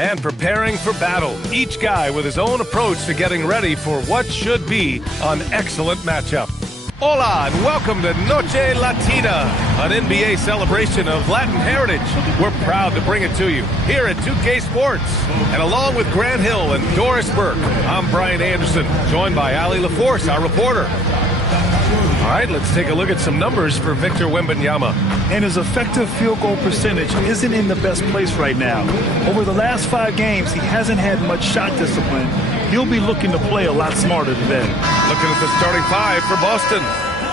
and preparing for battle. Each guy with his own approach to getting ready for what should be an excellent matchup. Hola and welcome to Noche Latina, an NBA celebration of Latin heritage. We're proud to bring it to you here at 2K Sports. And along with Grant Hill and Doris Burke, I'm Brian Anderson, joined by Ali LaForce, our reporter. All right, let's take a look at some numbers for Victor Wembanyama. And his effective field goal percentage isn't in the best place right now. Over the last 5 games, he hasn't had much shot discipline. He'll be looking to play a lot smarter today. Looking at the starting 5 for Boston.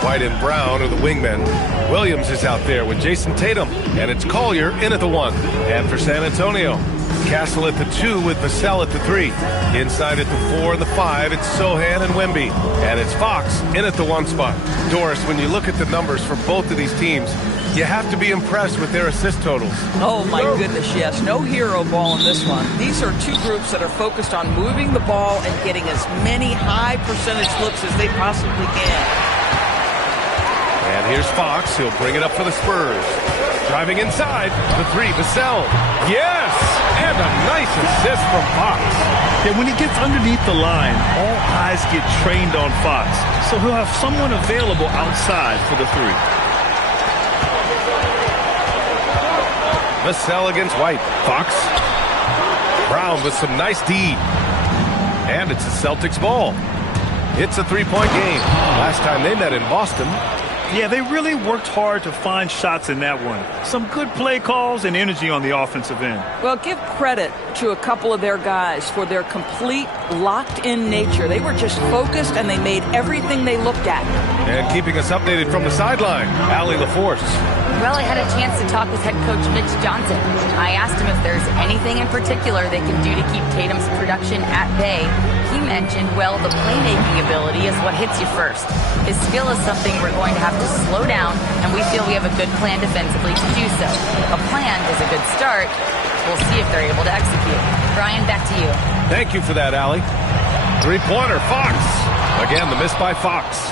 White and Brown are the wingmen. Williams is out there with Jason Tatum. And it's Collier in at the 1. And for San Antonio, Castle at the 2 with Vassell at the 3. Inside at the 4 and the 5, it's Sohan and Wemby. And it's Fox in at the 1 spot. Doris, when you look at the numbers for both of these teams, you have to be impressed with their assist totals. Oh, my goodness, yes. No hero ball in this one. These are two groups that are focused on moving the ball and getting as many high percentage looks as they possibly can. And here's Fox. He'll bring it up for the Spurs. Driving inside, the 3, Vassell. Yes! And a nice assist from Fox. Yeah, when he gets underneath the line, all eyes get trained on Fox. So he'll have someone available outside for the 3. Vassell against White. Fox. Brown with some nice D. And it's a Celtics ball. It's a 3-point game. Last time they met in Boston. Yeah, they really worked hard to find shots in that one. Some good play calls and energy on the offensive end. Well, give credit to a couple of their guys for their complete locked-in nature. They were just focused and they made everything they looked at. And keeping us updated from the sideline, Ali LaForce. Well, I had a chance to talk with head coach Mitch Johnson. I asked him if there's anything in particular they can do to keep Tatum's production at bay. He mentioned, well, the playmaking ability is what hits you first. His skill is something we're going to have to slow down, and we feel we have a good plan defensively to do so. A plan is a good start. We'll see if they're able to execute. Brian, back to you. Thank you for that, Ali. 3-pointer, Fox. Again, the miss by Fox.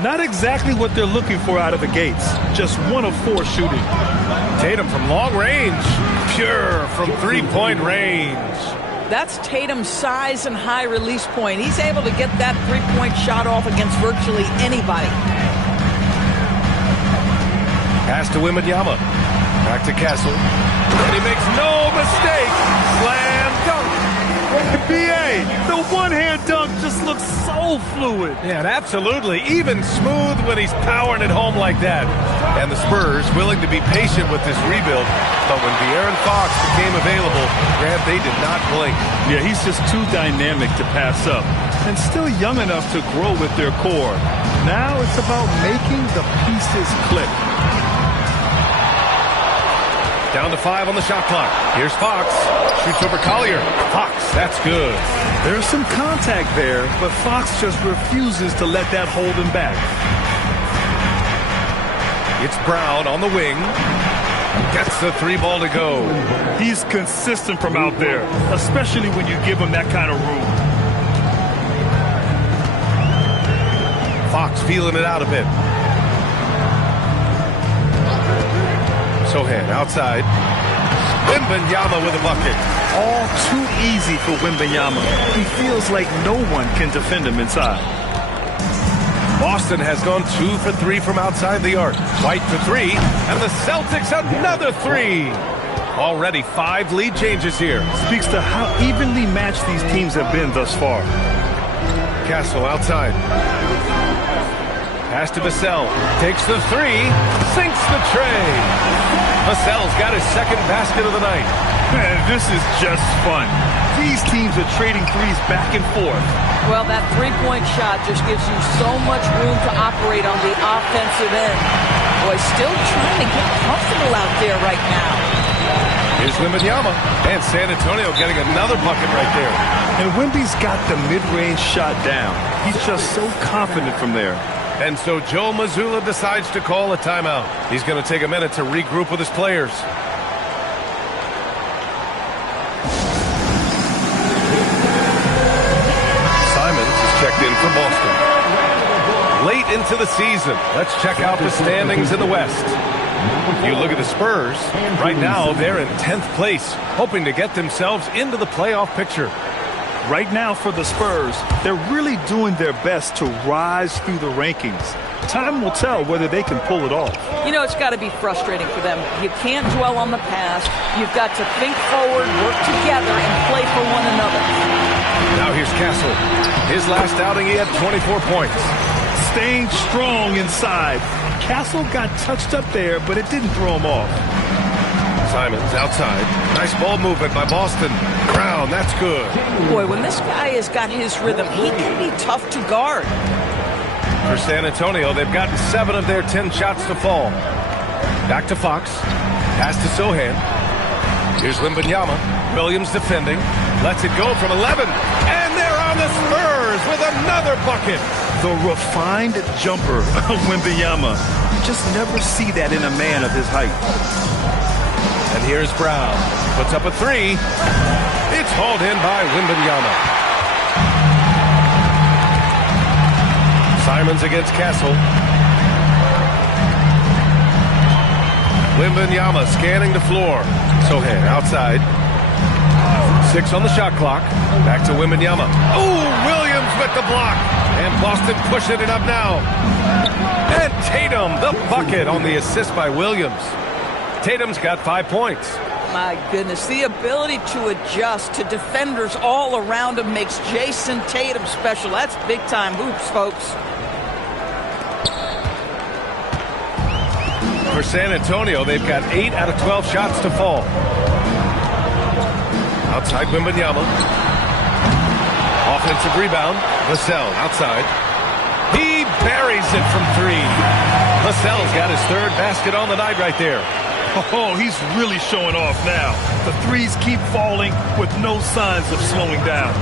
Not exactly what they're looking for out of the gates. Just 1 of 4 shooting. Tatum from long range. Pure from 3-point range. That's Tatum's size and high release point. He's able to get that 3-point shot off against virtually anybody. Pass to Wembanyama. Back to Castle. And he makes no mistake. Slam dunk. NBA, the one-hand dunk just looks so fluid. Yeah, absolutely. Even smooth when he's powering it home like that. And the Spurs willing to be patient with this rebuild. But when De'Aaron Fox became available, Grant, they did not blink. Yeah, he's just too dynamic to pass up. And still young enough to grow with their core. Now it's about making the pieces click. Down to 5 on the shot clock. Here's Fox. Shoots over Collier. Fox, that's good. There's some contact there, but Fox just refuses to let that hold him back. It's Brown on the wing. Gets the 3 ball to go. He's consistent from out there, especially when you give him that kind of room. Fox feeling it out a bit. Sohan outside. Wembanyama with a bucket. All too easy for Wembanyama. He feels like no one can defend him inside. Boston has gone 2 for 3 from outside the arc. White for 3, and the Celtics another 3. Already 5 lead changes here. Speaks to how evenly matched these teams have been thus far. Castle outside. Pass to Vassell. Takes the 3. Sinks the tray. Vassell's got his 2nd basket of the night. Man, this is just fun. These teams are trading threes back and forth. Well, that 3-point shot just gives you so much room to operate on the offensive end. Boy, still trying to get comfortable out there right now. Here's Wembanyama. And San Antonio getting another bucket right there. And Wemby's got the mid-range shot down. He's just so confident from there. And so Joe Mazzulla decides to call a timeout. He's going to take a minute to regroup with his players. Simons is checked in for Boston. Late into the season, let's check out the standings in the West. You look at the Spurs. Right now, they're in 10th place, hoping to get themselves into the playoff picture. Right now for the Spurs, they're really doing their best to rise through the rankings. Time will tell whether they can pull it off. You know, it's got to be frustrating for them. You can't dwell on the past. You've got to think forward, work together, and play for one another. Now here's Castle. His last outing, he had 24 points. Staying strong inside. Castle got touched up there, but it didn't throw him off. Simons outside. Nice ball movement by Boston. Brown, that's good. Boy, when this guy has got his rhythm, he can be tough to guard. For San Antonio, they've gotten 7 of their 10 shots to fall. Back to Fox. Pass to Sohan. Here's Wembanyama. Williams defending. Lets it go from 11. And they're on the Spurs with another bucket. The refined jumper of Wembanyama. You just never see that in a man of his height. And here's Brown. Puts up a 3. It's hauled in by Wembanyama. Simons against Castle. Wembanyama scanning the floor. Sohan outside. 6 on the shot clock. Back to Wembanyama. Oh, Williams with the block. And Boston pushing it up now. And Tatum, the bucket on the assist by Williams. Tatum's got 5 points. My goodness, the ability to adjust to defenders all around him makes Jason Tatum special. That's big-time hoops, folks. For San Antonio, they've got 8 out of 12 shots to fall. Outside Wembanyama. Offensive rebound. Vassell outside. He buries it from 3. Vassell's got his 3rd basket on the night right there. Oh, he's really showing off now. The threes keep falling with no signs of slowing down.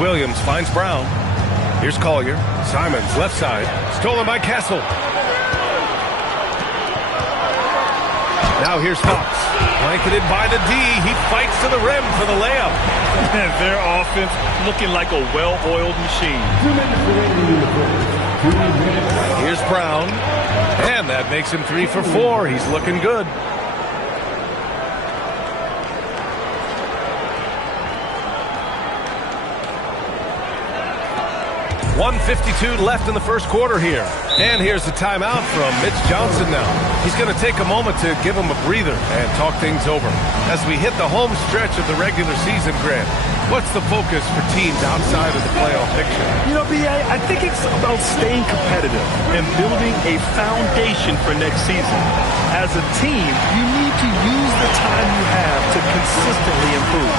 Williams finds Brown. Here's Collier. Simons left side. Stolen by Castle. Now here's Fox. Blanketed by the D. He fights to the rim for the layup. And their offense looking like a well-oiled machine. Here's Brown. And that makes him 3 for 4. He's looking good. .152 left in the first quarter here. And here's the timeout from Mitch Johnson now. He's going to take a moment to give him a breather and talk things over. As we hit the home stretch of the regular season, Grant, what's the focus for teams outside of the playoff picture? You know, B.A., I think it's about staying competitive and building a foundation for next season. As a team, you need to use the time you have to consistently improve.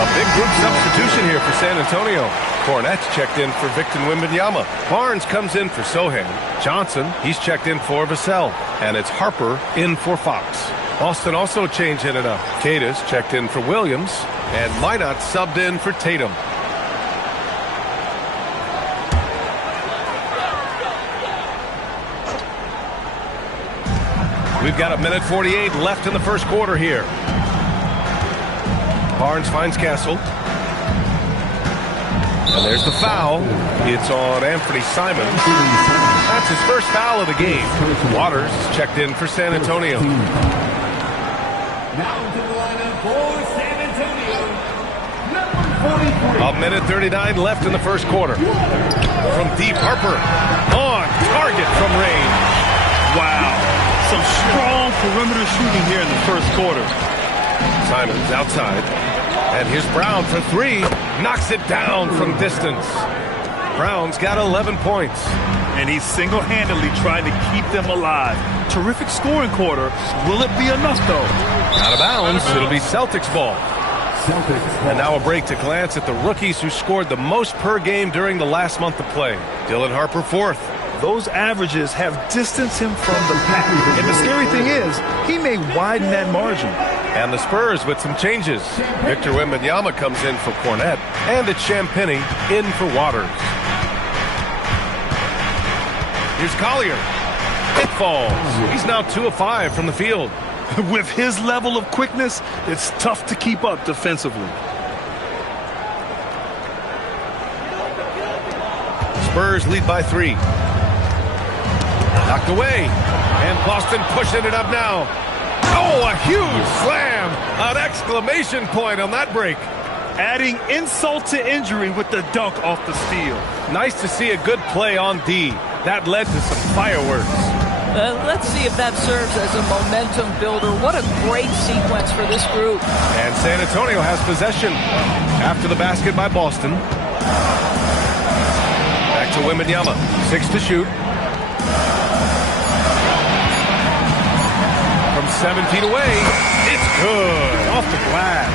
A big group substitution here for San Antonio. Cornette's checked in for Victor Wembanyama. Barnes comes in for Sohan. Johnson, he's checked in for Vassell. And it's Harper in for Fox. Boston also changing it up. Cadiz checked in for Williams. And Minot subbed in for Tatum. We've got 1:48 left in the first quarter here. Barnes finds Castle. And there's the foul. It's on Anthony Simons. That's his first foul of the game. Waters is checked in for San Antonio. Now to the lineup for San Antonio, number 43. 1:39 left in the first quarter. From deep, Harper on target from range. Wow. Some strong perimeter shooting here in the first quarter. Simons outside. And here's Brown for 3. Knocks it down from distance. Brown's got 11 points. And he's single-handedly trying to keep them alive. Terrific scoring quarter. Will it be enough, though? Out of bounds. It'll be Celtics ball. Celtics. And now a break to glance at the rookies who scored the most per game during the last month of play. Dylan Harper 4th. Those averages have distanced him from the pack. And the scary thing is, he may widen that margin. And the Spurs with some changes. Victor Wembanyama comes in for Cornette. And it's Champagnie in for Waters. Here's Collier. It falls. He's now 2 of 5 from the field. With his level of quickness, it's tough to keep up defensively. Spurs lead by 3. Knocked away. And Boston pushing it up now. Oh, a huge slam. An exclamation point on that break. Adding insult to injury with the dunk off the steal. Nice to see a good play on D. That led to some fireworks. Let's see if that serves as a momentum builder. What a great sequence for this group. And San Antonio has possession after the basket by Boston. Back to Wembanyama. 6 to shoot. From 7 feet away. It's good. Off the glass.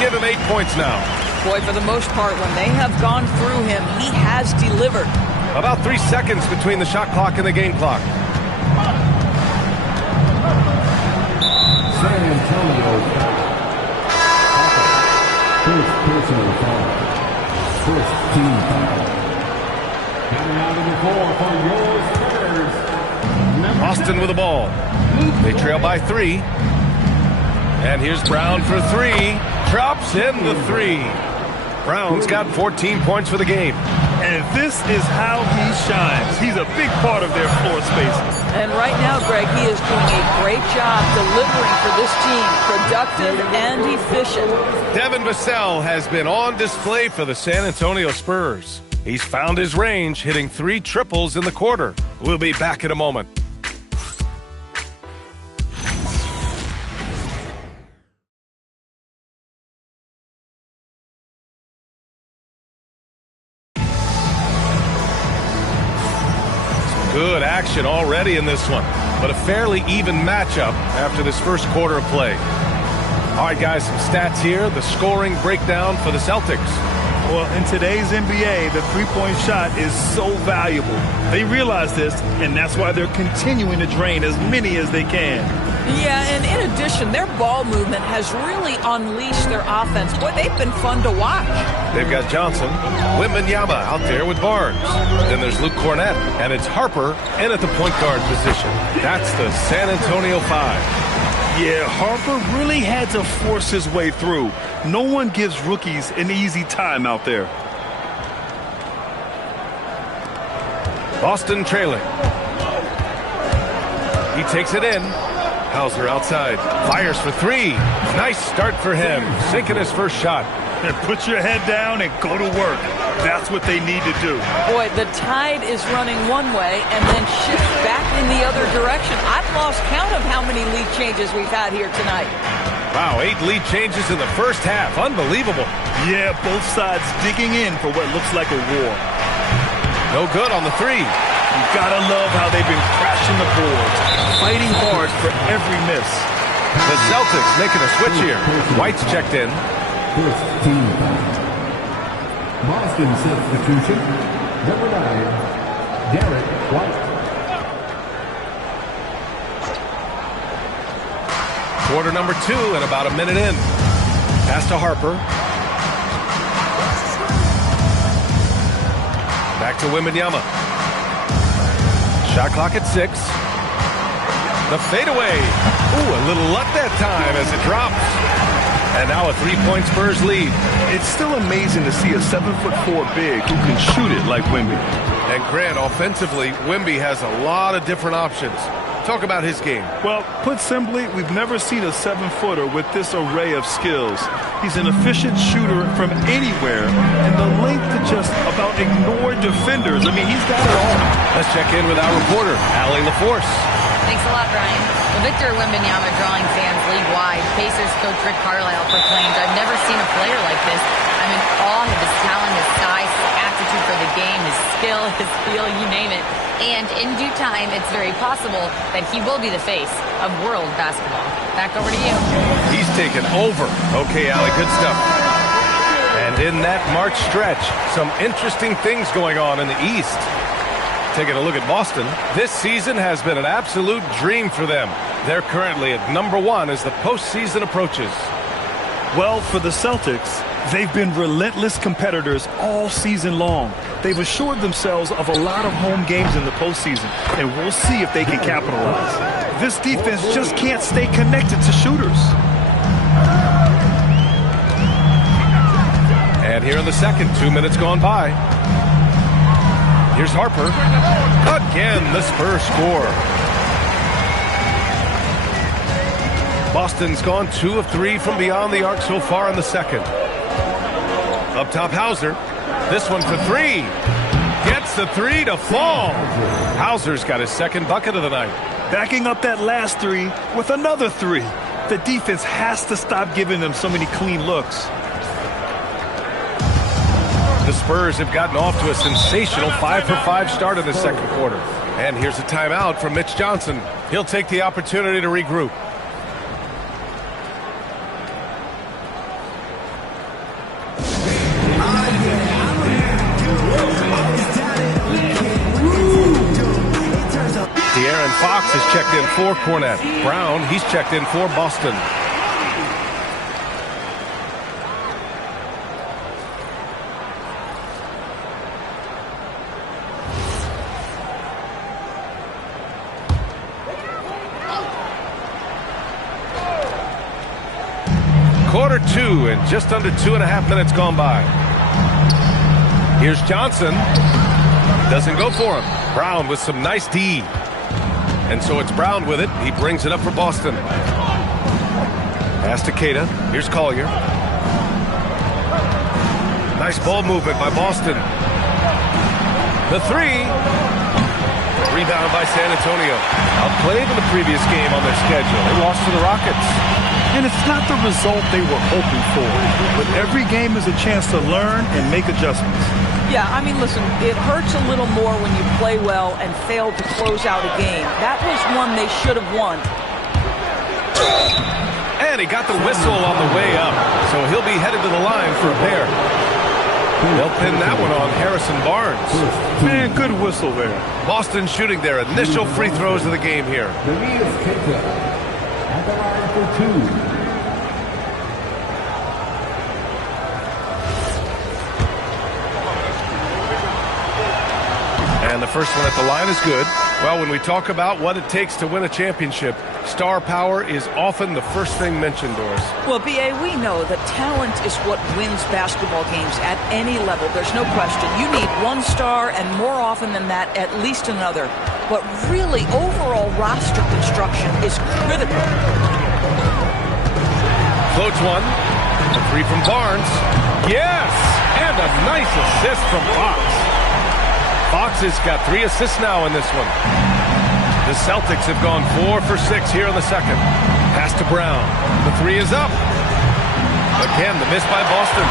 Give him 8 points now. Boy, for the most part, when they have gone through him, he has delivered. About 3 seconds between the shot clock and the game clock. San Antonio. First personal foul. First team foul. Coming out of the floor for your Spurs. Boston with the ball. They trail by 3. And here's Brown for 3. Drops in the 3. Brown's got 14 points for the game. And this is how he shines. He's a big part of their floor space. And right now, Greg, he is doing a great job delivering for this team. Productive and efficient. Devin Vassell has been on display for the San Antonio Spurs. He's found his range, hitting 3 triples in the quarter. We'll be back in a moment. Good action already in this one, but a fairly even matchup after this first quarter of play. All right, guys, some stats here. The scoring breakdown for the Celtics. Well, in today's NBA, the three-point shot is so valuable. They realize this, and that's why they're continuing to drain as many as they can. Yeah, and in addition, their ball movement has really unleashed their offense. Boy, they've been fun to watch. They've got Johnson, Wembanyama out there with Barnes. Then there's Luke Cornett, and it's Harper in at the point guard position. That's the San Antonio 5. Yeah, Harper really had to force his way through. No one gives rookies an easy time out there. Boston trailing. He takes it in. Hauser outside. Fires for 3. Nice start for him. Sinking his first shot. And put your head down and go to work. That's what they need to do. Boy, the tide is running one way and then shifts back in the other direction. I've lost count of how many lead changes we've had here tonight. Wow, 8 lead changes in the first half. Unbelievable. Yeah, both sides digging in for what looks like a war. No good on the 3. You gotta love how they've been crashing the boards, fighting hard for every miss. The Celtics making a switch here. White's checked in. First team foul. Boston substitution. Number 9, Derek White. Quarter number 2 and about a minute in. Pass to Harper. Back to Wembanyama. Shot clock at 6. The fadeaway. Ooh, a little luck that time as it drops. And now a 3-point Spurs lead. It's still amazing to see a 7'4" big who can shoot it like Wemby. And Grant, offensively, Wemby has a lot of different options. Talk about his game. Well, put simply, we've never seen a 7-footer with this array of skills. He's an efficient shooter from anywhere, and the length to just about ignore defenders. I mean, he's got it all. Let's check in with our reporter, Allie LaForce. Thanks a lot, Brian. Well, Victor Wembanyama drawing fans league-wide. Pacers coach Rick Carlisle proclaimed, "I've never seen a player like this. I'm in awe of his talent, his size, his aptitude for the game, his skill, his feel, you name it. And in due time, it's very possible that he will be the face of world basketball." Back over to you. He's taken over. Okay, Allie, good stuff. And in that March stretch, some interesting things going on in the East. Taking a look at Boston, this season has been an absolute dream for them. They're currently at number 1 as the postseason approaches. Well, for the Celtics, they've been relentless competitors all season long. They've assured themselves of a lot of home games in the postseason, and we'll see if they can capitalize. This defense just can't stay connected to shooters. And here in the second, 2 minutes gone by. Here's Harper. Again, the Spurs score. Boston's gone 2 of 3 from beyond the arc so far in the second. Up top, Hauser. This one for 3. Gets the 3 to fall. Hauser's got his second bucket of the night. Backing up that last 3 with another 3. The defense has to stop giving them so many clean looks. The Spurs have gotten off to a sensational 5-for-5 start in the second quarter. And here's a timeout from Mitch Johnson. He'll take the opportunity to regroup. De'Aaron Fox has checked in for Cornette. Brown, he's checked in for Boston. Quarter 2 and just under 2.5 minutes gone by. Here's Johnson. Doesn't go for him. Brown with some nice D. And so it's Brown with it. He brings it up for Boston. Pass to Queta. Here's Collier. Nice ball movement by Boston. The 3. Rebound by San Antonio. Outplayed in the previous game on their schedule. They lost to the Rockets. And it's not the result they were hoping for. But every game is a chance to learn and make adjustments. Yeah, I mean, listen, it hurts a little more when you play well and fail to close out a game. That was one they should have won. And he got the whistle on the way up. So he'll be headed to the line for a pair. They'll pin that one on Harrison Barnes. Man, good whistle there. Boston shooting their initial free throws of the game here. At the line for 2. And the first one at the line is good. Well, when we talk about what it takes to win a championship, star power is often the first thing mentioned, Doris. Well, B.A., we know that talent is what wins basketball games at any level. There's no question. You need one star, and more often than that, at least another. But really, overall roster construction is critical. Floats one. A 3 from Barnes. Yes! And a nice assist from Fox. Fox has got 3 assists now in this one. The Celtics have gone 4 for 6 here in the second. Pass to Brown. The 3 is up. Again, the miss by Boston.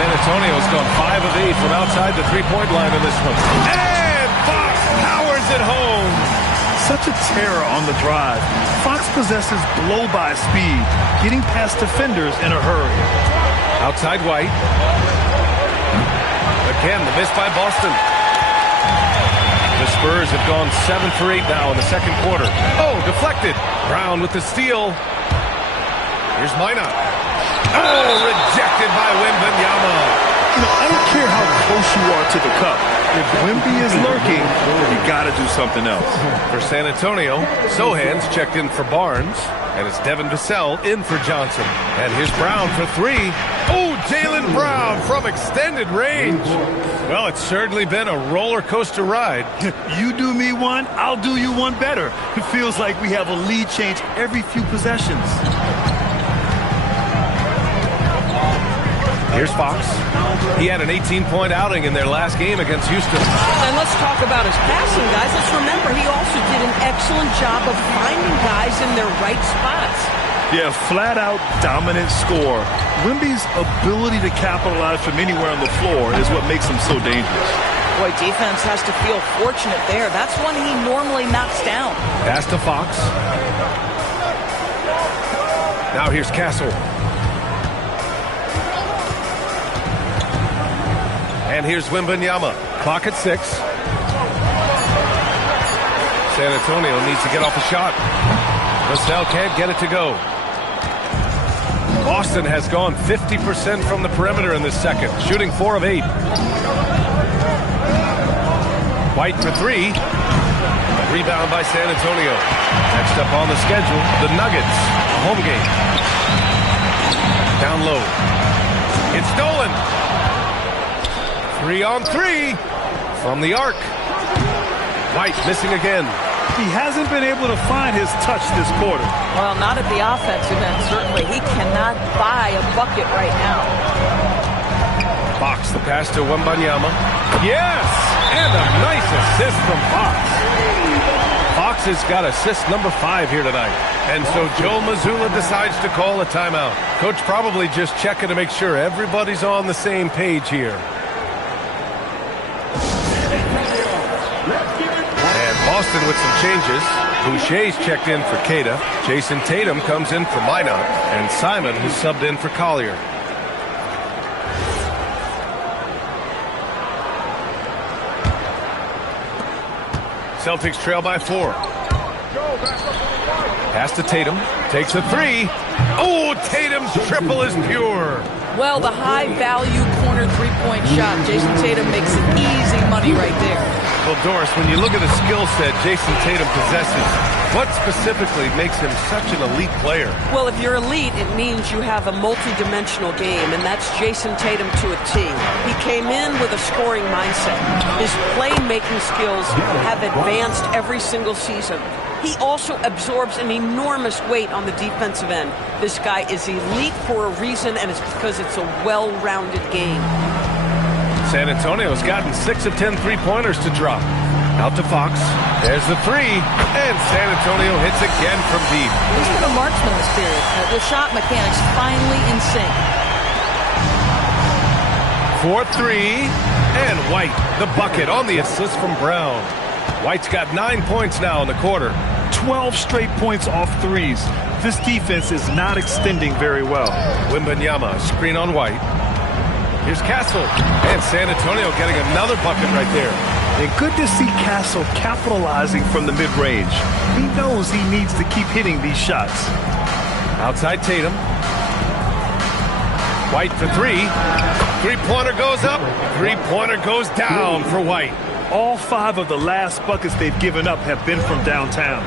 San Antonio's gone 5 of 8 from outside the three-point line in this one. And Fox powers it home. Such a terror on the drive. Fox possesses blow-by speed, getting past defenders in a hurry. Outside White. Again, the miss by Boston. The Spurs have gone 7 for 8 now in the second quarter. Oh, deflected. Brown with the steal. Here's Minot. Oh, rejected by Wembanyama. You know, I don't care how close you are to the cup. If Wemby is lurking, you got to do something else. For San Antonio, Sohan's checked in for Barnes. And it's Devin Vassell in for Johnson. And here's Brown for 3. Oh, Jaylen Brown from extended range. Well, it's certainly been a roller coaster ride. You do me one, I'll do you one better. It feels like we have a lead change every few possessions. Here's Fox. He had an 18-point outing in their last game against Houston. And let's talk about his passing, guys. Let's remember he also did an excellent job of finding guys in their right spots. Yeah, flat-out dominant score. Wemby's ability to capitalize from anywhere on the floor is what makes him so dangerous. Boy, defense has to feel fortunate there. That's one he normally knocks down. Pass to Fox. Now here's Castle. And here's Wembanyama. Clock at 6. San Antonio needs to get off a shot. Vassell can't get it to go. Boston has gone 50% from the perimeter in this second, shooting 4 of 8. White for 3. Rebound by San Antonio. Next up on the schedule, the Nuggets, a home game. Down low. It's stolen. 3-on-3 from the arc. White missing again. He hasn't been able to find his touch this quarter. Well, not at the offensive end, certainly. He cannot buy a bucket right now. Fox, the pass to Wembanyama. Yes! And a nice assist from Fox. Fox has got assist number 5 here tonight. And so Joe Mazzulla decides to call a timeout. Coach probably just checking to make sure everybody's on the same page here. And Boston with some changes. Boucher's checked in for Queta. Jason Tatum comes in for Minot. And Simon who's subbed in for Collier. Celtics trail by 4. Pass to Tatum. Takes a 3. Oh, Tatum's triple is pure. Well, the high-value corner three-point shot. Jason Tatum makes it easy money right there. Well, Doris, when you look at the skill set Jason Tatum possesses, what specifically makes him such an elite player? Well, if you're elite, it means you have a multi-dimensional game, and that's Jason Tatum to a T. He came in with a scoring mindset. His playmaking skills have advanced every single season. He also absorbs an enormous weight on the defensive end. This guy is elite for a reason, and it's because it's a well-rounded game. San Antonio's gotten 6 of 10 three-pointers to drop. Out to Fox. There's the 3. And San Antonio hits again from deep. He's been a marksman this period. The shot mechanics finally in sync. 4-3. And White, the bucket on the assist from Brown. White's got 9 points now in the quarter. 12 straight points off threes. This defense is not extending very well. Wembanyama, screen on White. Here's Castle. And San Antonio getting another bucket right there. And good to see Castle capitalizing from the mid-range. He knows he needs to keep hitting these shots. Outside Tatum. White for 3. Three-pointer goes up. Three-pointer goes down for White. All 5 of the last buckets they've given up have been from downtown.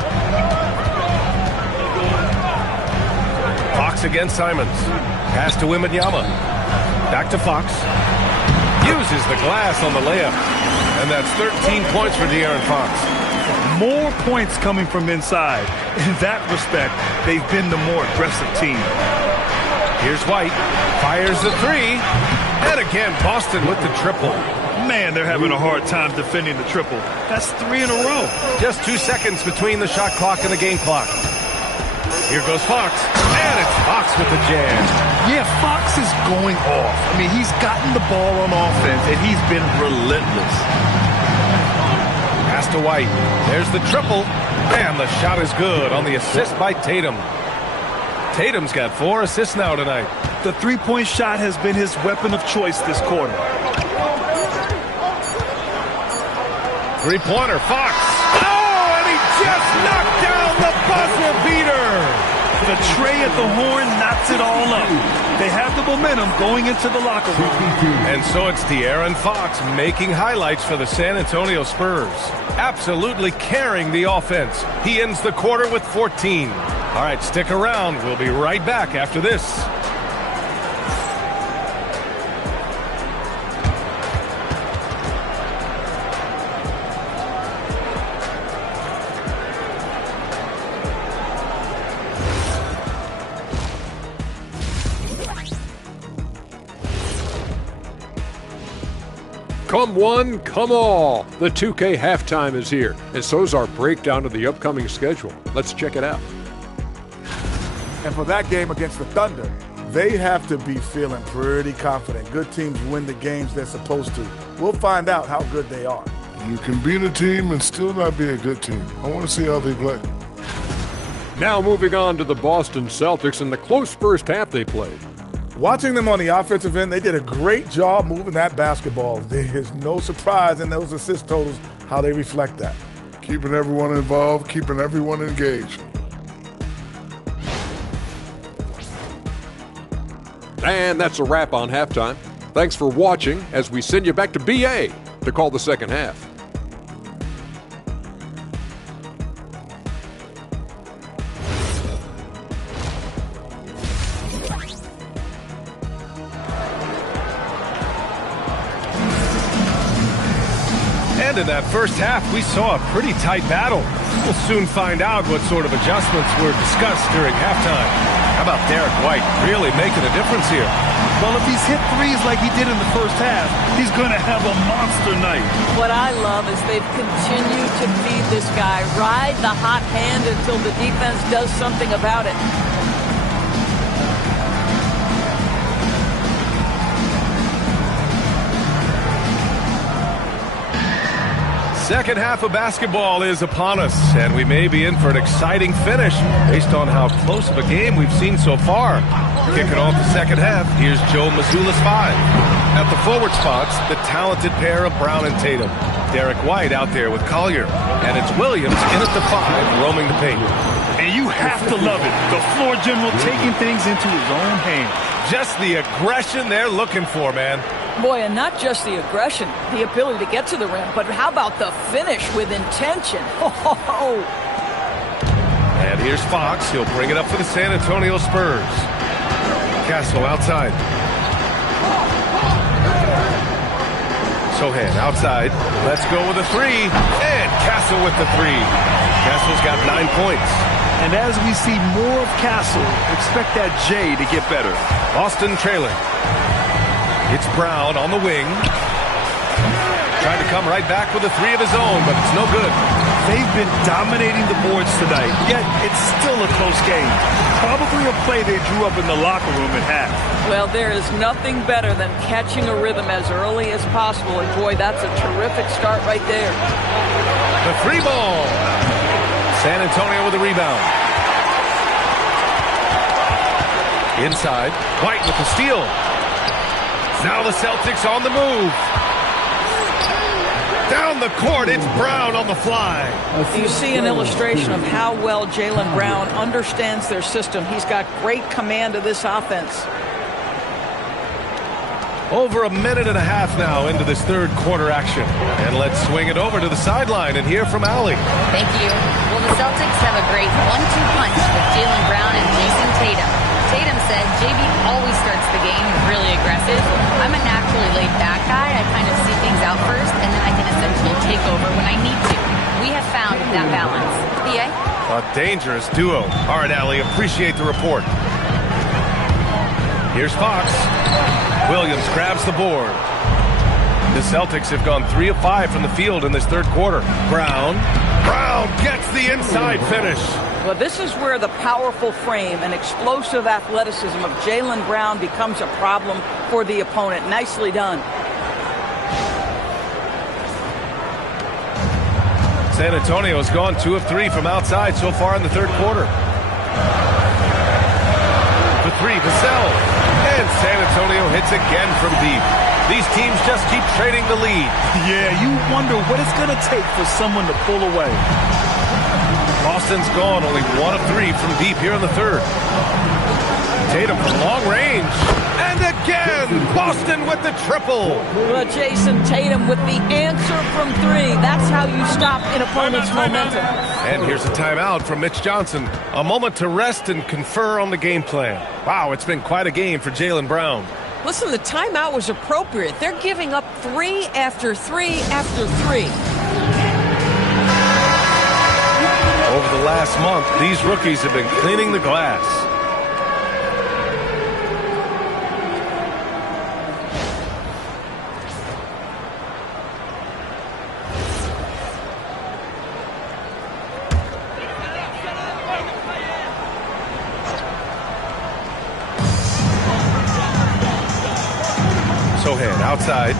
Fox against Simons. Pass to Wembanyama. Back to Fox. Uses the glass on the layup. And that's 13 points for De'Aaron Fox. More points coming from inside. In that respect, they've been the more aggressive team. Here's White. Fires the 3. And again, Boston with the triple. Man, they're having a hard time defending the triple. That's 3 in a row. Just 2 seconds between the shot clock and the game clock. Here goes Fox. And it's Fox with the jam. Yeah, Fox is going off. I mean, he's gotten the ball on offense, and he's been relentless. Pass to White. There's the triple. And the shot is good on the assist by Tatum. Tatum's got 4 assists now tonight. The three-point shot has been his weapon of choice this quarter. Three-pointer, Fox. Oh, and he just knocked down the buzzer beater. The tray at the horn knocks it all up. They have the momentum going into the locker room. And so it's De'Aaron Fox making highlights for the San Antonio Spurs. Absolutely carrying the offense. He ends the quarter with 14. All right, stick around. We'll be right back after this. Come one, come all. The 2K halftime is here, and so's our breakdown of the upcoming schedule. Let's check it out. And for that game against the Thunder, they have to be feeling pretty confident. Good teams win the games they're supposed to. We'll find out how good they are. You can beat a team and still not be a good team. I want to see how they play. Now moving on to the Boston Celtics and the close first half they played. Watching them on the offensive end, they did a great job moving that basketball. There's no surprise in those assist totals how they reflect that. Keeping everyone involved, keeping everyone engaged. And that's a wrap on halftime. Thanks for watching as we send you back to BA to call the second half. And in that first half, we saw a pretty tight battle. We'll soon find out what sort of adjustments were discussed during halftime. How about Derek White really making a difference here? Well, if he's hit threes like he did in the first half, he's going to have a monster night. What I love is they've continued to feed this guy, ride the hot hand until the defense does something about it. Second half of basketball is upon us, and we may be in for an exciting finish based on how close of a game we've seen so far. Kicking off the second half, here's Joe Mazzulla's 5. At the forward spots, the talented pair of Brown and Tatum. Derek White out there with Collier, and it's Williams in at the 5, roaming the paint. And you have to love it. The floor general taking things into his own hands. Just the aggression they're looking for, man. Boy, and not just the aggression, the ability to get to the rim, but how about the finish with intention? Oh. And here's Fox. He'll bring it up for the San Antonio Spurs. Castle outside. Sohan outside. Let's go with a 3. And Castle with the 3. Castle's got 9 points. And as we see more of Castle, expect that J to get better. Boston trailing. It's Brown on the wing. Trying to come right back with a 3 of his own, but it's no good. They've been dominating the boards tonight, yet it's still a close game. Probably a play they drew up in the locker room at half. Well, there is nothing better than catching a rhythm as early as possible, and boy, that's a terrific start right there. The 3 ball. San Antonio with a rebound. Inside, White with the steal. Now the Celtics on the move. Down the court, it's Brown on the fly. You see an illustration of how well Jaylen Brown understands their system. He's got great command of this offense. Over a minute and a half now into this third quarter action. And let's swing it over to the sideline and hear from Allie. Thank you. Well, the Celtics have a great 1-2 punch with Jaylen Brown and Jason Tatum. Tatum said JB always starts the game really aggressive. I'm a naturally laid-back guy. I kind of see things out first, and then I can essentially take over when I need to. We have found that balance. PA? A dangerous duo. All right, Allie, appreciate the report. Here's Fox. Williams grabs the board. The Celtics have gone 3 of 5 from the field in this third quarter. Brown gets the inside finish. Well, this is where the powerful frame and explosive athleticism of Jaylen Brown becomes a problem for the opponent. Nicely done. San Antonio's gone 2 of 3 from outside so far in the third quarter. The 3, Vassell. And San Antonio hits again from deep. These teams just keep trading the lead. Yeah, you wonder what it's going to take for someone to pull away. Boston's gone only 1 of 3 from deep here in the third. Tatum from long range. And again, Boston with the triple. Well, Jason Tatum with the answer from 3. That's how you stop an opponent's momentum. And here's a timeout from Mitch Johnson. A moment to rest and confer on the game plan. Wow, it's been quite a game for Jaylen Brown. Listen, the timeout was appropriate. They're giving up 3 after 3 after 3. Over the last month, these rookies have been cleaning the glass. Sohan outside.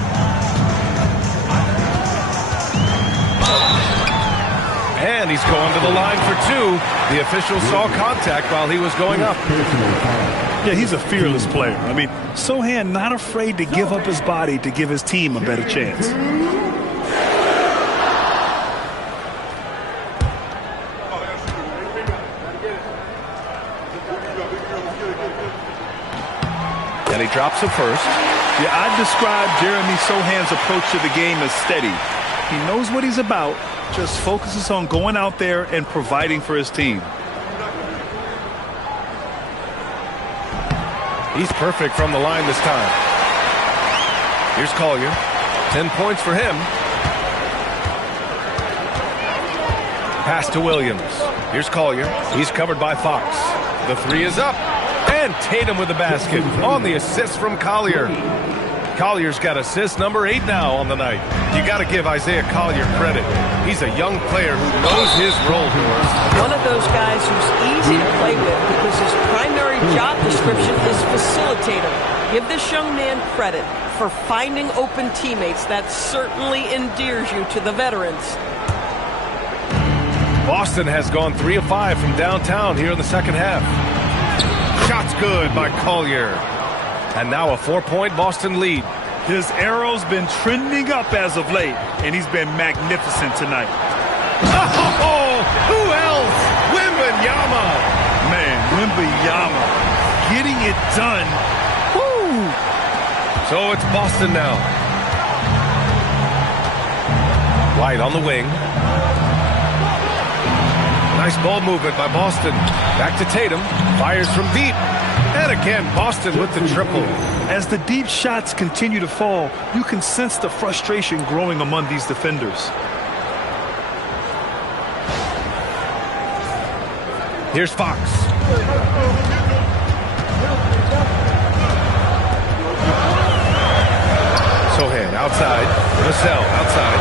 And he's going to the line for 2. The official saw contact while he was going up. Yeah, he's a fearless player. I mean, Sohan not afraid to give up his body to give his team a better chance. And he drops it first. Yeah, I'd describe Jeremy Sohan's approach to the game as steady. He knows what he's about, just focuses on going out there and providing for his team. He's perfect from the line this time. Here's Collier. 10 points for him. Pass to Williams. Here's Collier. He's covered by Fox. The three is up. And Tatum with the basket on the assist from Collier. Collier's got assist number 8 now on the night. You got to give Isaiah Collier credit. He's a young player who knows his role. One of those guys who's easy to play with because his primary job description is facilitator. Give this young man credit for finding open teammates. That certainly endears you to the veterans. Boston has gone 3 of 5 from downtown here in the second half. Shots good by Collier. And now a 4-point Boston lead. His arrow's been trending up as of late, and he's been magnificent tonight. Oh, who else? Wembanyama. Man, Wembanyama getting it done. Woo! So it's Boston now. White on the wing. Nice ball movement by Boston. Back to Tatum. Fires from deep. And again, Boston with the triple. As the deep shots continue to fall, you can sense the frustration growing among these defenders. Here's Fox. Sohan outside. Vassell outside.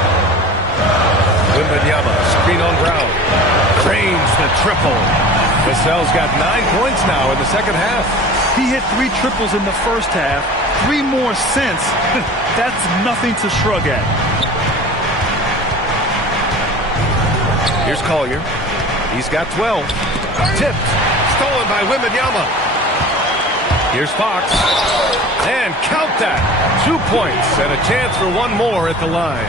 Wembanyama, screen on Brown. Drains the triple. Vassell's got 9 points now in the second half. He hit 3 triples in the first half, 3 more since. That's nothing to shrug at. Here's Collier. He's got 12. Tipped. Stolen by Wembanyama. Here's Fox. And count that. 2 points and a chance for one more at the line.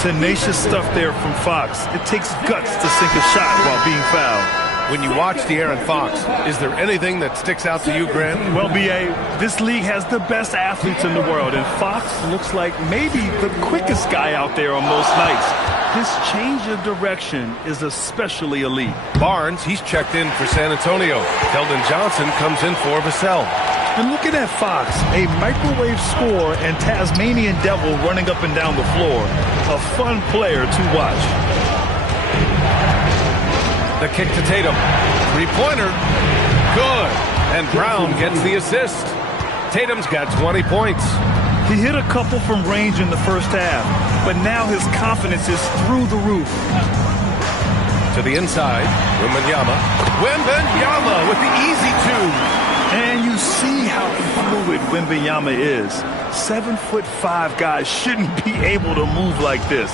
Tenacious stuff there from Fox. It takes guts to sink a shot while being fouled. When you watch De'Aaron Fox, is there anything that sticks out to you, Grant? Well, B.A., this league has the best athletes in the world, and Fox looks like maybe the quickest guy out there on most nights. His change of direction is especially elite. Barnes, he's checked in for San Antonio. Keldon Johnson comes in for Vassell. And looking at Fox, a microwave scorer and Tasmanian devil running up and down the floor. A fun player to watch. The kick to Tatum. Three-pointer. Good. And Brown gets the assist. Tatum's got 20 points. He hit a couple from range in the first half, but now his confidence is through the roof. To the inside. Wembanyama. Wembanyama with the easy two. And you see how fluid Wembanyama is. 7'5" guys shouldn't be able to move like this.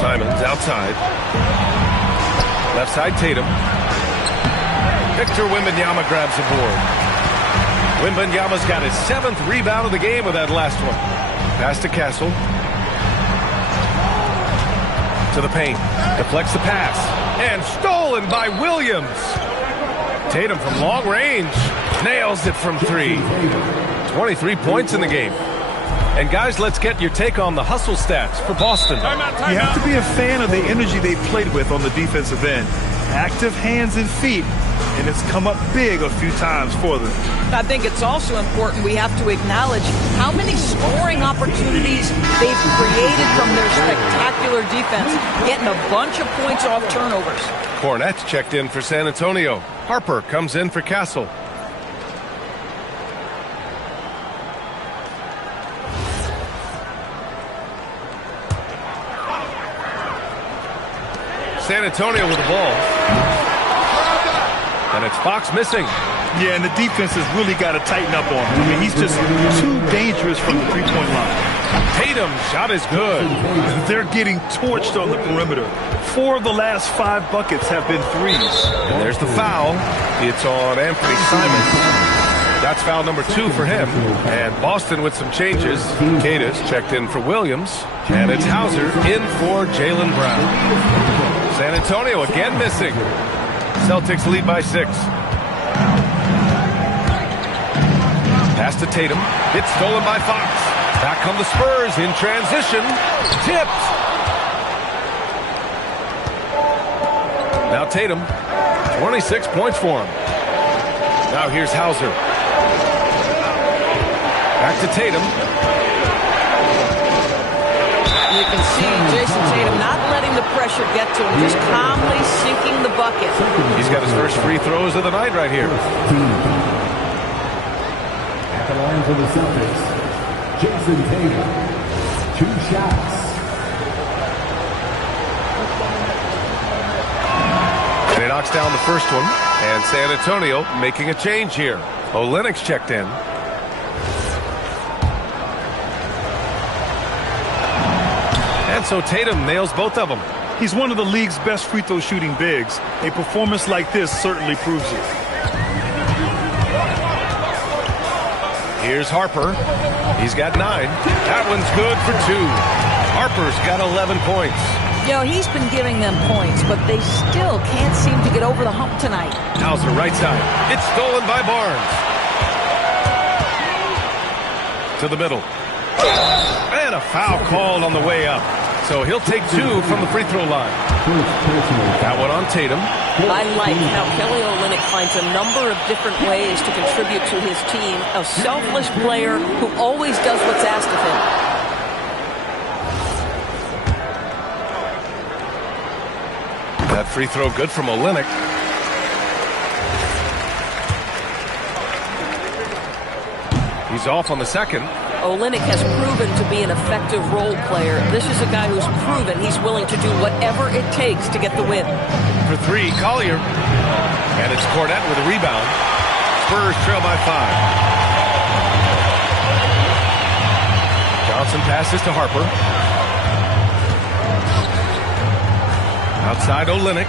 Simons outside. Left side Tatum. Victor Wembanyama grabs the board. Wembanyama's got his 7th rebound of the game with that last one. Pass to Castle. To the paint. Deflects the pass. And stolen by Williams. Tatum from long range. Nails it from 3. 23 points in the game. And guys, let's get your take on the hustle stats for Boston. You have to be a fan of the energy they played with on the defensive end. Active hands and feet, and it's come up big a few times for them. I think it's also important we have to acknowledge how many scoring opportunities they've created from their spectacular defense, getting a bunch of points off turnovers. Cornette's checked in for San Antonio. Harper comes in for Castle. San Antonio with the ball. And it's Fox missing. Yeah, and the defense has really got to tighten up on him. I mean, he's just too dangerous from the three-point line. Tatum's shot is good. They're getting torched on the perimeter. 4 of the last 5 buckets have been threes. And there's the foul. It's on Anthony Simons. That's foul number 2 for him. And Boston with some changes. Cadis checked in for Williams. And it's Hauser in for Jaylen Brown. San Antonio again missing. Celtics lead by 6. Pass to Tatum. It's stolen by Fox. Back come the Spurs in transition. Tipped. Now Tatum. 26 points for him. Now here's Hauser. Back to Tatum. You can see Jason Tatum not letting the pressure get to him, just calmly sinking the bucket. He's got his first free throws of the night right here. At the line for the Celtics, Jason Tatum. 2 shots. And he knocks down the first one. And San Antonio making a change here. Olynyk's checked in. And so Tatum nails both of them. He's one of the league's best free throw shooting bigs. A performance like this certainly proves it. Here's Harper. He's got 9. That one's good for 2. Harper's got 11 points. You know, he's been giving them points, but they still can't seem to get over the hump tonight. Hauser right side. It's stolen by Barnes. To the middle. And a foul called on the way up. So he'll take 2 from the free throw line. That one on Tatum. I like how Kelly Olynyk finds a number of different ways to contribute to his team. A selfless player who always does what's asked of him. That free throw good from Olynyk. He's off on the second. Olynyk has proven to be an effective role player. This is a guy who's proven he's willing to do whatever it takes to get the win. For 3, Collier. And it's Cornette with a rebound. Spurs trail by 5. Johnson passes to Harper. Outside Olynyk.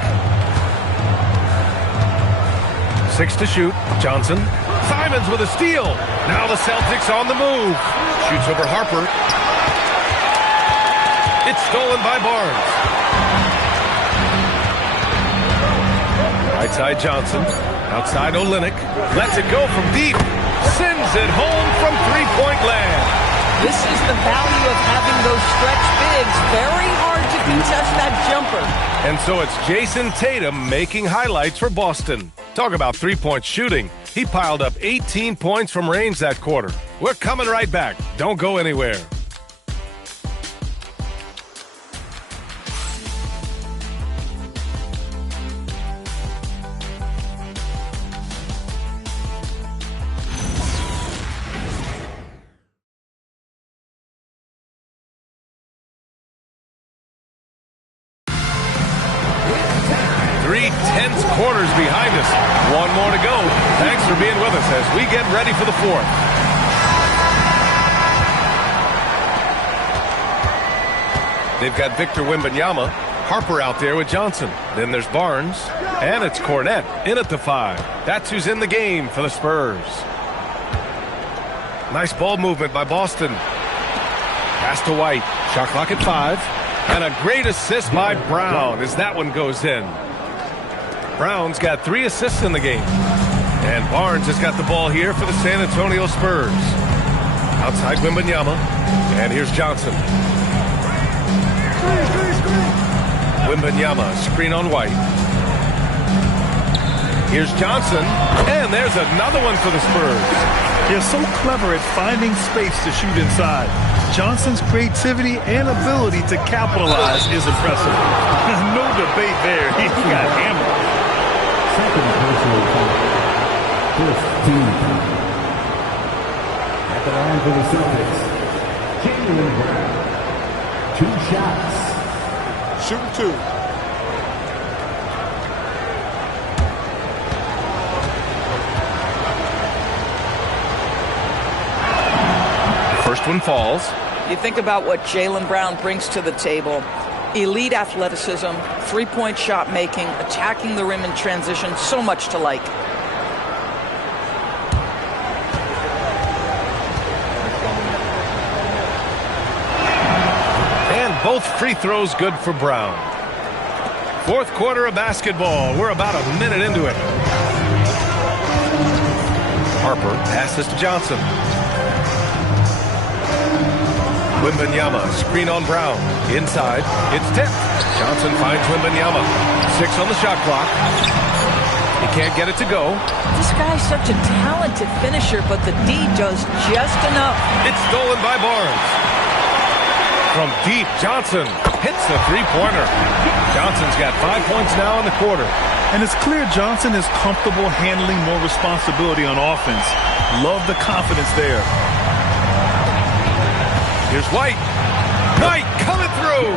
6 to shoot. Johnson. Simons with a steal. Now the Celtics on the move. Shoots over Harper. It's stolen by Barnes. Right side Johnson. Outside Olynyk. Lets it go from deep. Sends it home from three-point land. This is the value of having those stretch bigs. Very hard to contest that jumper. And so it's Jason Tatum making highlights for Boston. Talk about three-point shooting. He piled up 18 points from range that quarter. We're coming right back. Don't go anywhere. Tense quarters behind us. One more to go. Thanks for being with us as we get ready for the fourth. They've got Victor Wembanyama, Harper out there with Johnson. Then there's Barnes, and it's Cornette in at the 5. That's who's in the game for the Spurs. Nice ball movement by Boston. Pass to White. Shot clock at 5. And a great assist by Brown as that one goes in. Brown's got 3 assists in the game. And Barnes has got the ball here for the San Antonio Spurs. Outside Wembanyama. And here's Johnson. Wembanyama, screen on White. Here's Johnson. And there's another one for the Spurs. They're so clever at finding space to shoot inside. Johnson's creativity and ability to capitalize is impressive. No debate there. He got hammered. Second personal foul. First team foul. At the line for the Celtics, Jaylen Brown. 2 shots. Shooting 2. First one falls. You think about what Jaylen Brown brings to the table. Elite athleticism, three-point shot making, attacking the rim in transition, so much to like. And both free throws good for Brown. Fourth quarter of basketball. We're about a minute into it. Harper passes to Johnson. Wembanyama, screen on Brown. Inside, it's tipped. Johnson finds Wembanyama. 6 on the shot clock. He can't get it to go. This guy's such a talented finisher, but the D does just enough. It's stolen by Barnes. From deep, Johnson hits the three-pointer. Johnson's got 5 points now in the quarter. And it's clear Johnson is comfortable handling more responsibility on offense. Love the confidence there. Here's White. White coming through.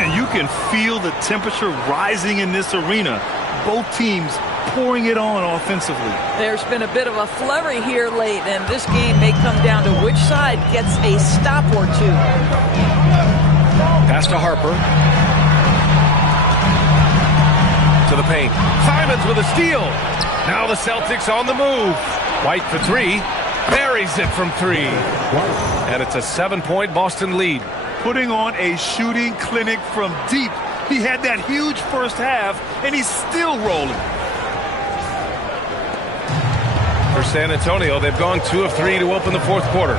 And you can feel the temperature rising in this arena. Both teams pouring it on offensively. There's been a bit of a flurry here late, and this game may come down to which side gets a stop or two. Pass to Harper. To the paint. Simons with a steal. Now the Celtics on the move. White for three. Buries it from three. And it's a 7-point Boston lead. Putting on a shooting clinic from deep. He had that huge first half, and he's still rolling. For San Antonio, they've gone 2 of 3 to open the fourth quarter.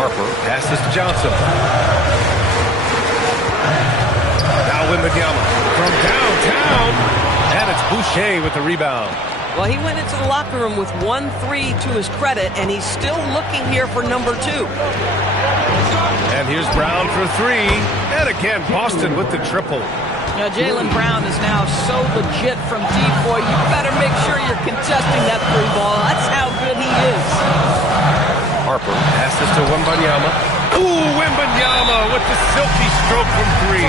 Harper passes to Johnson. Now Wembanyama from downtown. And it's Boucher with the rebound. Well, he went into the locker room with 1-3 to his credit, and he's still looking here for number 2. And here's Brown for three. And again, Boston with the triple. Now, Jaylen Brown is now so legit from deep, boy. You better make sure you're contesting that three ball. That's how good he is. Harper passes to Wembanyama. Ooh, Wembanyama with the silky stroke from three.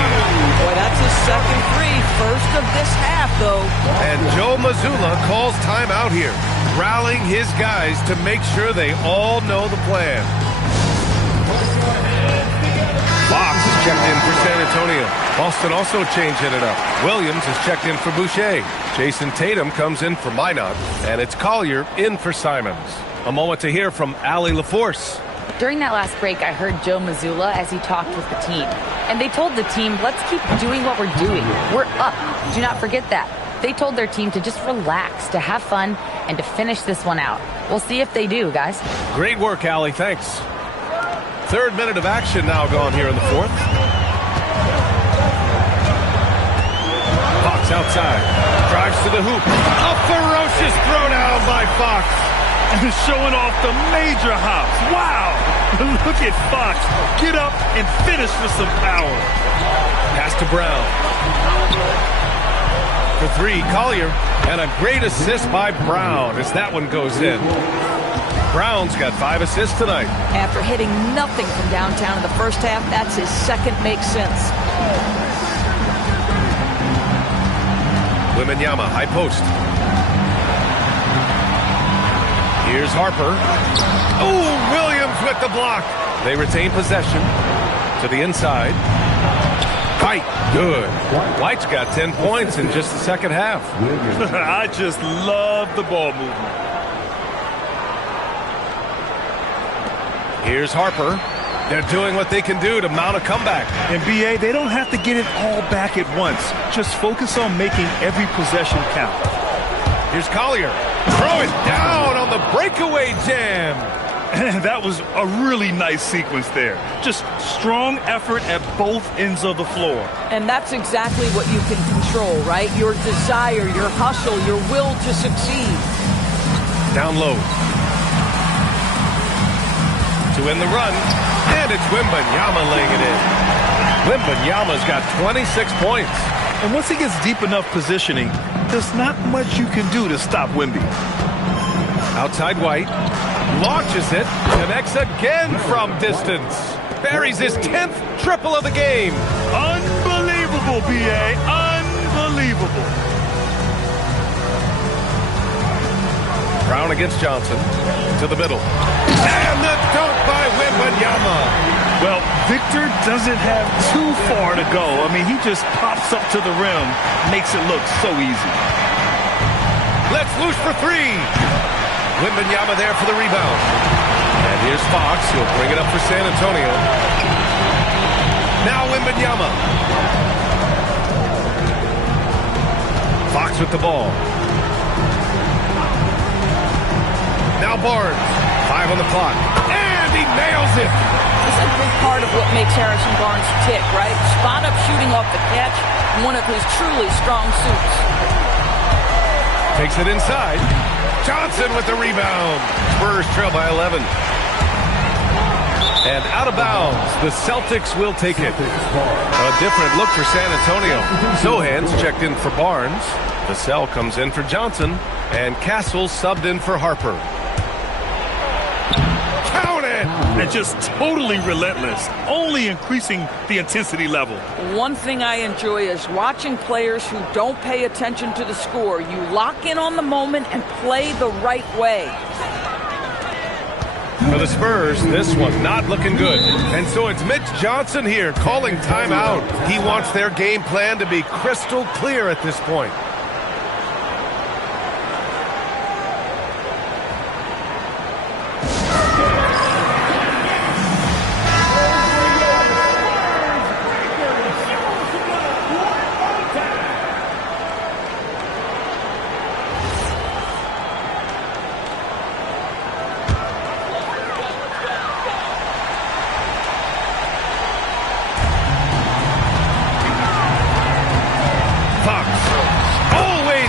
Boy, that's his second three. First of this half, though. And Joe Mazzulla calls timeout here, rallying his guys to make sure they all know the plan. Fox is checked in for San Antonio. Boston also changing it up. Williams is checked in for Boucher. Jason Tatum comes in for Minot. And it's Collier in for Simons. A moment to hear from Allie LaForce. During that last break, I heard Joe Mazzulla as he talked with the team. And they told the team, let's keep doing what we're doing. We're up. Do not forget that. They told their team to just relax, to have fun, and to finish this one out. We'll see if they do, guys. Great work, Allie. Thanks. Third minute of action now gone here in the fourth. Fox outside. Drives to the hoop. A ferocious throwdown by Fox. And showing off the major hops. Wow! Look at Fox. Get up and finish with some power. Pass to Brown. For three, Collier. And a great assist by Brown as that one goes in. Brown's got 5 assists tonight. After hitting nothing from downtown in the first half, that's his second. Makes sense. Wembanyama, high post. Here's Harper. Oh, Williams with the block. They retain possession to the inside. White, good. White's got 10 points in just the second half. I just love the ball movement. Here's Harper. They're doing what they can do to mount a comeback. And BA, they don't have to get it all back at once. Just focus on making every possession count. Here's Collier. Throw it down on the breakaway jam. That was a really nice sequence there. Just strong effort at both ends of the floor. And that's exactly what you can control, right? Your desire, your hustle, your will to succeed. Down low. To end the run, and it's Wembanyama laying it in. Wembanyama's got 26 points. And once he gets deep enough positioning, there's not much you can do to stop Wemby. Outside White, launches it, connects again from distance. Buries his 10th triple of the game. Unbelievable, B.A., unbelievable. Brown against Johnson, to the middle. And the dunk by Wembanyama. Well, Victor doesn't have too far to go. I mean, he just pops up to the rim, makes it look so easy. Let's loose for three. Wembanyama there for the rebound. And here's Fox. He'll bring it up for San Antonio. Now Wembanyama. Fox with the ball. Now Barnes. 5 on the clock. And he nails it. This is a big part of what makes Harrison Barnes tick, right? Spot-up shooting off the catch, one of his truly strong suits. Takes it inside. Johnson with the rebound. Spurs trail by 11. And out of bounds, the Celtics will take it. A different look for San Antonio. Sohan's checked in for Barnes. Vassell comes in for Johnson. And Castle subbed in for Harper. Count it! And just totally relentless, only increasing the intensity level. One thing I enjoy is watching players who don't pay attention to the score. You lock in on the moment and play the right way. For the Spurs, this one not looking good. And so it's Mitch Johnson here calling timeout. He wants their game plan to be crystal clear at this point.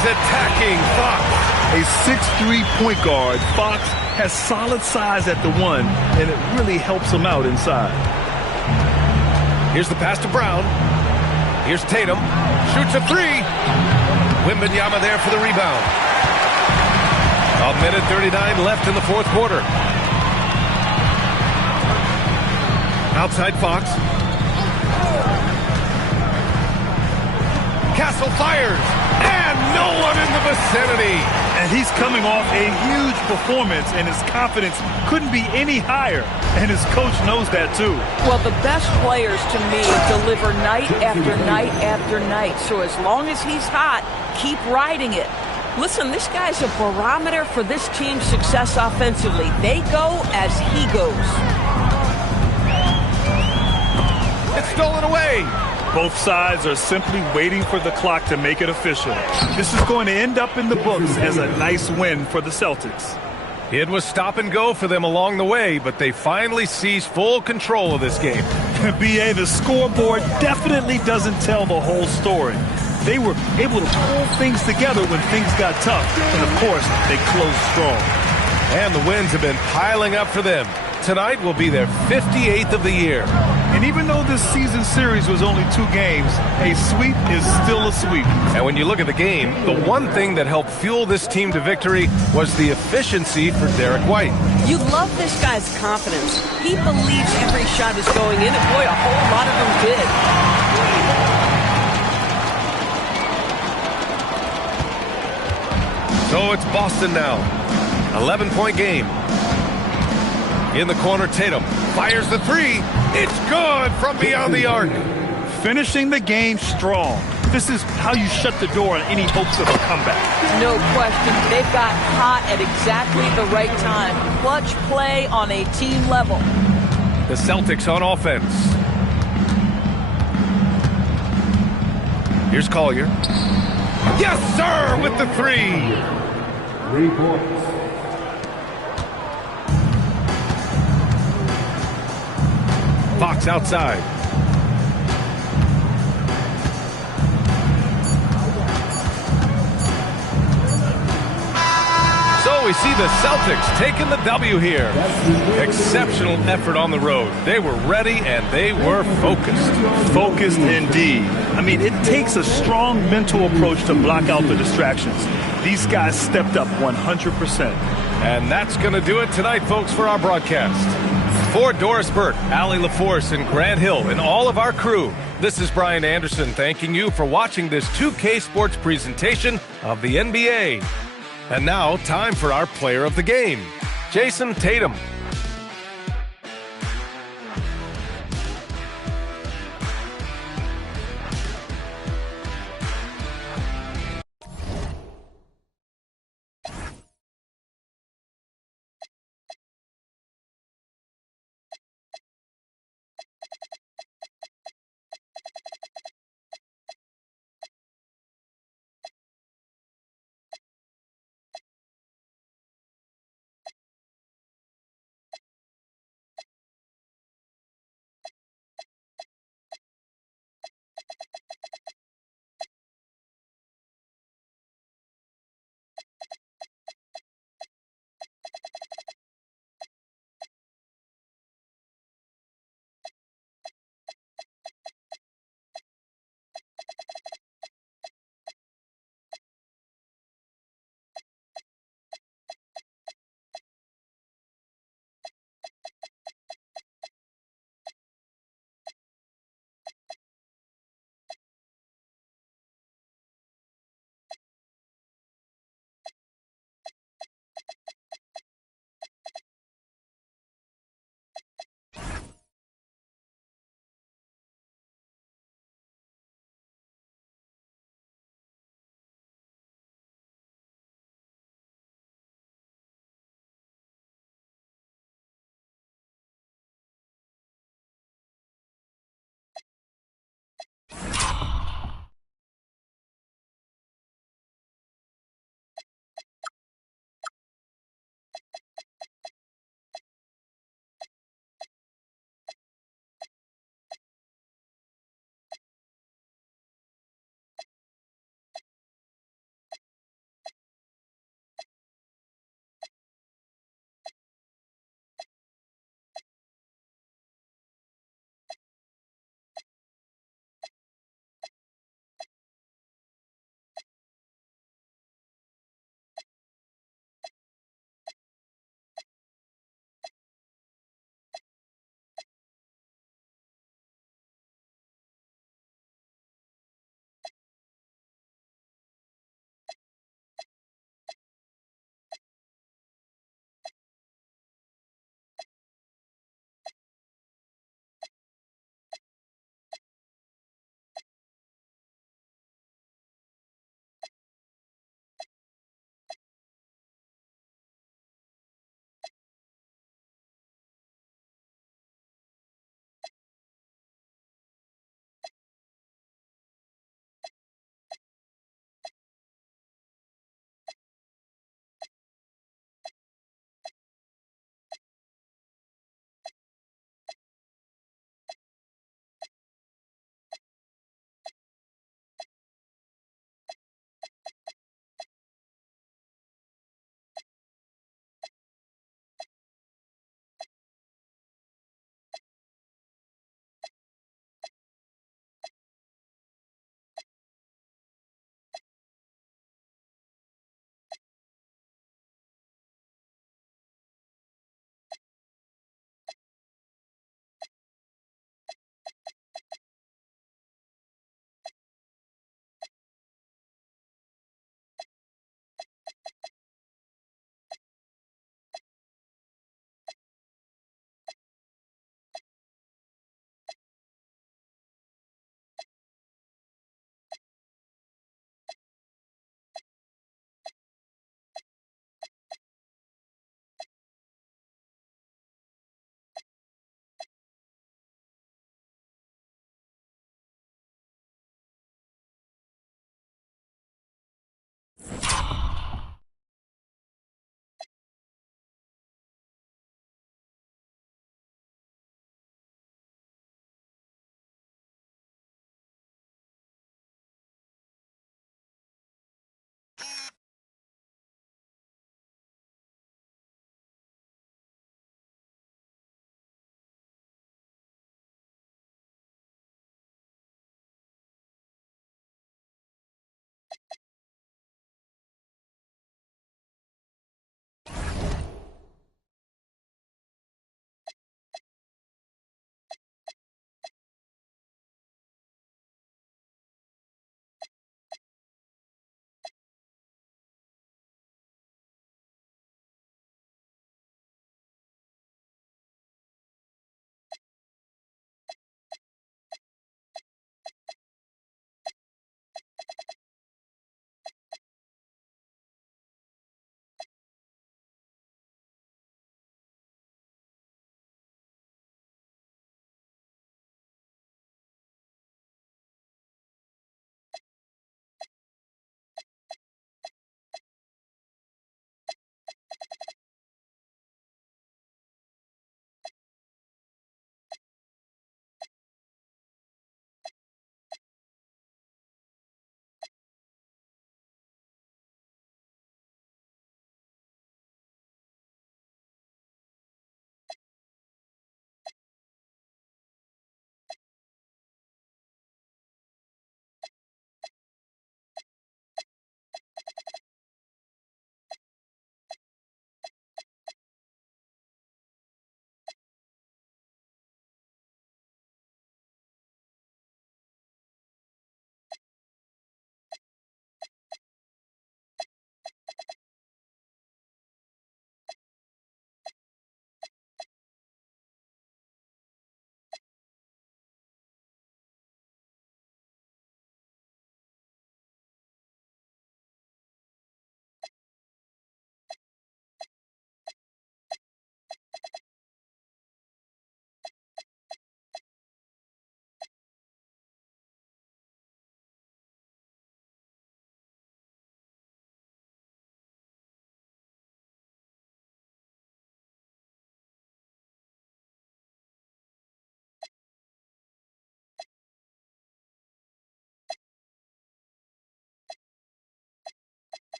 Attacking Fox. A 6'3" point guard, Fox has solid size at the one, and it really helps him out inside. Here's the pass to Brown. Here's Tatum. Shoots a three. Wembanyama there for the rebound. A minute 39 left in the fourth quarter. Outside Fox. Castle fires. And no one in the vicinity. And he's coming off a huge performance, and his confidence couldn't be any higher. And his coach knows that, too. Well, the best players, to me, deliver night after night after night. So as long as he's hot, keep riding it. Listen, this guy's a barometer for this team's success offensively. They go as he goes. It's stolen away. Both sides are simply waiting for the clock to make it official. This is going to end up in the books as a nice win for the Celtics. It was stop and go for them along the way, but they finally seized full control of this game. B.A., the scoreboard definitely doesn't tell the whole story. They were able to pull things together when things got tough, and of course, they closed strong. And the wins have been piling up for them. Tonight will be their 58th of the year. And even though this season series was only 2 games, a sweep is still a sweep. And when you look at the game, the one thing that helped fuel this team to victory was the efficiency for Derek White. You love this guy's confidence. He believes every shot is going in, and boy, a whole lot of them did. So it's Boston now. 11-point game. In the corner, Tatum fires the three. It's good from beyond the arc. Finishing the game strong. This is how you shut the door on any hopes of a comeback. No question. They've got hot at exactly the right time. Clutch play on a team level. The Celtics on offense. Here's Collier. Yes, sir, with the three. 3 points. Fox outside. So we see the Celtics taking the W here. Exceptional effort on the road. They were ready and they were focused. Focused indeed. I mean, it takes a strong mental approach to block out the distractions. These guys stepped up 100%. And that's going to do it tonight, folks, for our broadcast. For Doris Burke, Allie LaForce, and Grant Hill, and all of our crew, this is Brian Anderson thanking you for watching this 2K Sports presentation of the NBA. And now, time for our player of the game, Jason Tatum.